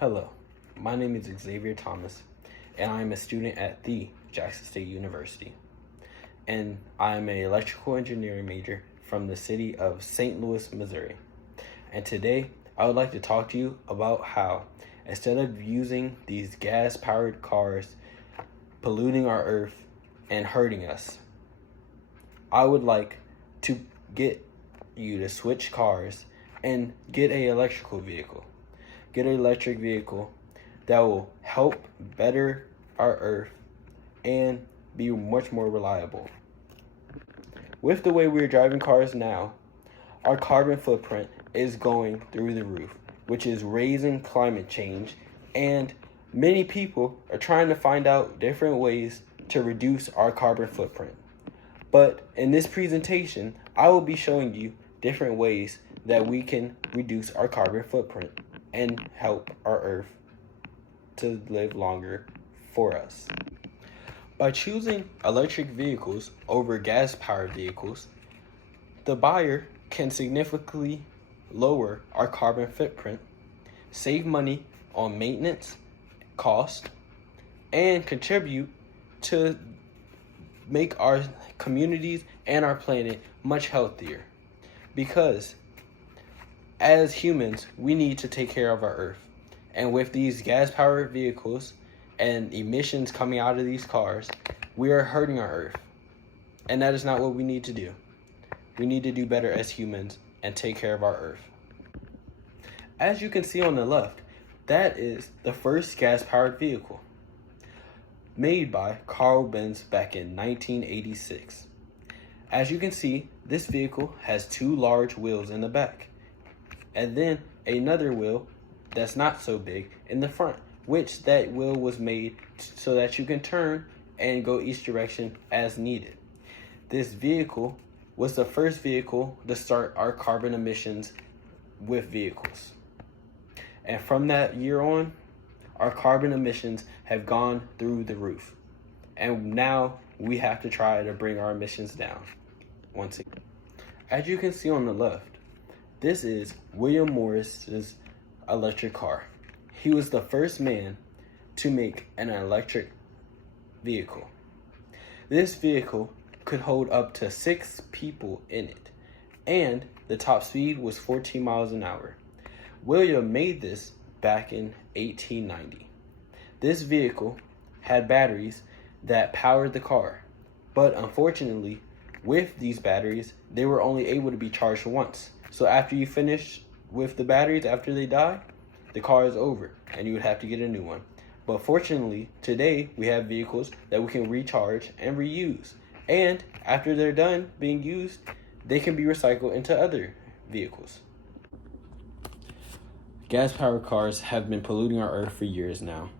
Hello, my name is Xavier Thomas, and I am a student at the Jackson State University. And I am an electrical engineering major from the city of St. Louis, Missouri. And today, I would like to talk to you about how, instead of using these gas-powered cars polluting our earth and hurting us, I would like to get you to switch cars and get an electrical vehicle. Get an electric vehicle that will help better our earth and be much more reliable. With the way we're driving cars now, our carbon footprint is going through the roof, which is raising climate change, and many people are trying to find out different ways to reduce our carbon footprint. But in this presentation, I will be showing you different ways that we can reduce our carbon footprint and help our earth to live longer for us. By choosing electric vehicles over gas-powered vehicles, the buyer can significantly lower our carbon footprint, save money on maintenance cost, and contribute to make our communities and our planet much healthier. Because as humans, we need to take care of our earth. And with these gas-powered vehicles and emissions coming out of these cars, we are hurting our earth. And that is not what we need to do. We need to do better as humans and take care of our earth. As you can see on the left, that is the first gas-powered vehicle made by Carl Benz back in 1986. As you can see, this vehicle has two large wheels in the back, and then another wheel that's not so big in the front, which that wheel was made so that you can turn and go each direction as needed. This vehicle was the first vehicle to start our carbon emissions with vehicles. And from that year on, our carbon emissions have gone through the roof. And now we have to try to bring our emissions down once again. As you can see on the left, this is William Morris's electric car. He was the first man to make an electric vehicle. This vehicle could hold up to 6 people in it, and the top speed was 14 miles an hour. William made this back in 1890. This vehicle had batteries that powered the car, but unfortunately, with these batteries, they were only able to be charged once. So after you finish with the batteries, after they die, the car is over and you would have to get a new one. But fortunately, today we have vehicles that we can recharge and reuse. And after they're done being used, they can be recycled into other vehicles. Gas-powered cars have been polluting our earth for years now.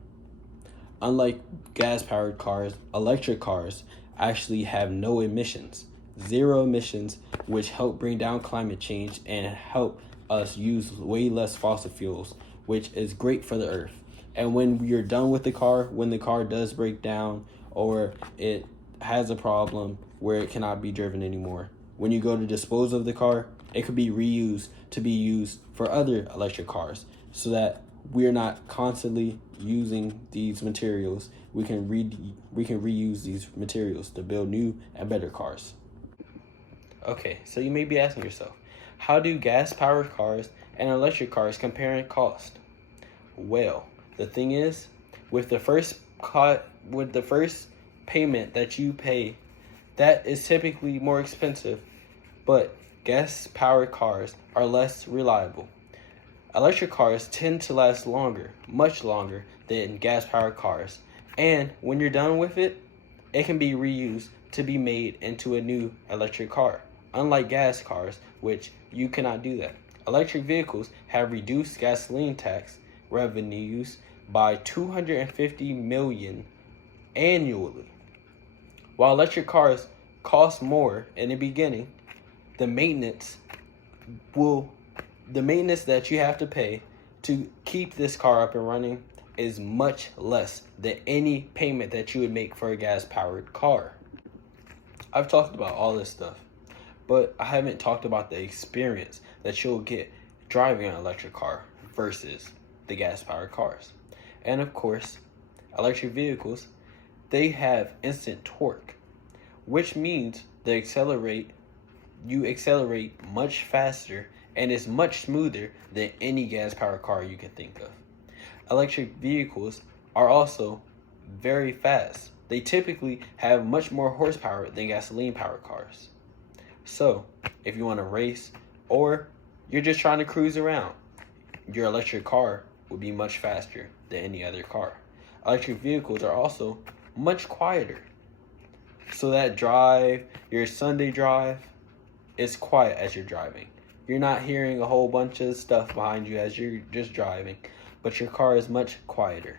Unlike gas-powered cars, electric cars actually have no emissions, zero emissions, which help bring down climate change and help us use way less fossil fuels, which is great for the earth. And when you're done with the car, when the car does break down or it has a problem where it cannot be driven anymore, when you go to dispose of the car, it could be reused to be used for other electric cars, so that we're not constantly using these materials. We can reuse these materials to build new and better cars. Okay, so you may be asking yourself, how do gas-powered cars and electric cars compare in cost? Well, the thing is, with the first payment that you pay, that is typically more expensive, but gas-powered cars are less reliable. Electric cars tend to last longer, much longer than gas-powered cars, and when you're done with it, it can be reused to be made into a new electric car. Unlike gas cars, which you cannot do that. Electric vehicles have reduced gasoline tax revenues by $250 million annually. While electric cars cost more in the beginning, the maintenance that you have to pay to keep this car up and running is much less than any payment that you would make for a gas-powered car. I've talked about all this stuff, but I haven't talked about the experience that you'll get driving an electric car versus the gas-powered cars. And of course, electric vehicles, they have instant torque, which means you accelerate much faster and is much smoother than any gas-powered car you can think of. Electric vehicles are also very fast. They typically have much more horsepower than gasoline-powered cars. So, if you want to race or you're just trying to cruise around, your electric car will be much faster than any other car. Electric vehicles are also much quieter. So that drive, your Sunday drive, is quiet as you're driving. You're not hearing a whole bunch of stuff behind you as you're just driving, but your car is much quieter.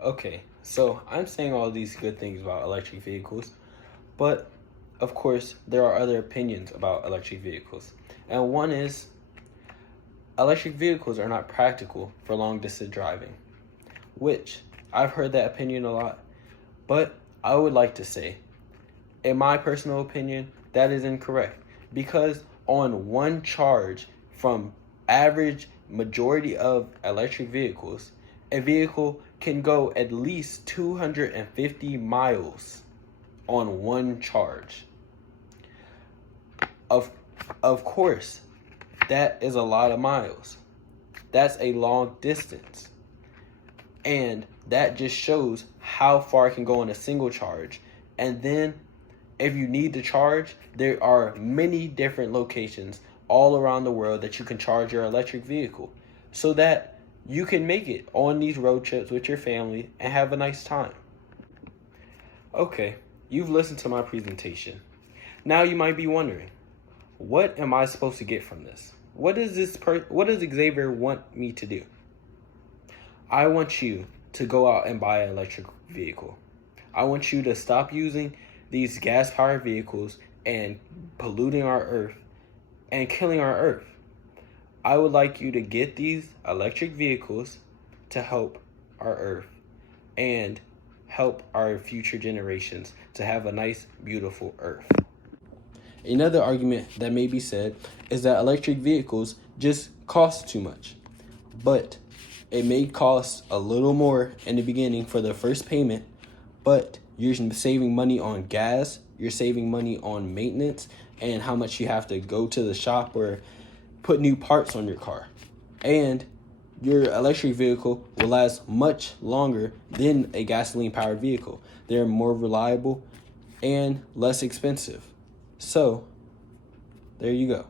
Okay, so I'm saying all these good things about electric vehicles, but of course, there are other opinions about electric vehicles. And one is, electric vehicles are not practical for long distance driving, which I've heard that opinion a lot, but I would like to say, in my personal opinion, that is incorrect, because on one charge from average majority of electric vehicles, a vehicle can go at least 250 miles on one charge. Of course, that is a lot of miles. That's a long distance. And that just shows how far it can go in a single charge. And then if you need to charge, there are many different locations all around the world that you can charge your electric vehicle so that you can make it on these road trips with your family and have a nice time. Okay, you've listened to my presentation. Now you might be wondering, what am I supposed to get from this? What does Xavier want me to do? I want you to go out and buy an electric vehicle. I want you to stop using these gas-powered vehicles and polluting our earth and killing our earth. I would like you to get these electric vehicles to help our earth and help our future generations to have a nice, beautiful earth. Another argument that may be said is that electric vehicles just cost too much, but it may cost a little more in the beginning for the first payment, but you're saving money on gas, you're saving money on maintenance, and how much you have to go to the shop or put new parts on your car. And your electric vehicle will last much longer than a gasoline-powered vehicle. They're more reliable and less expensive. So, there you go.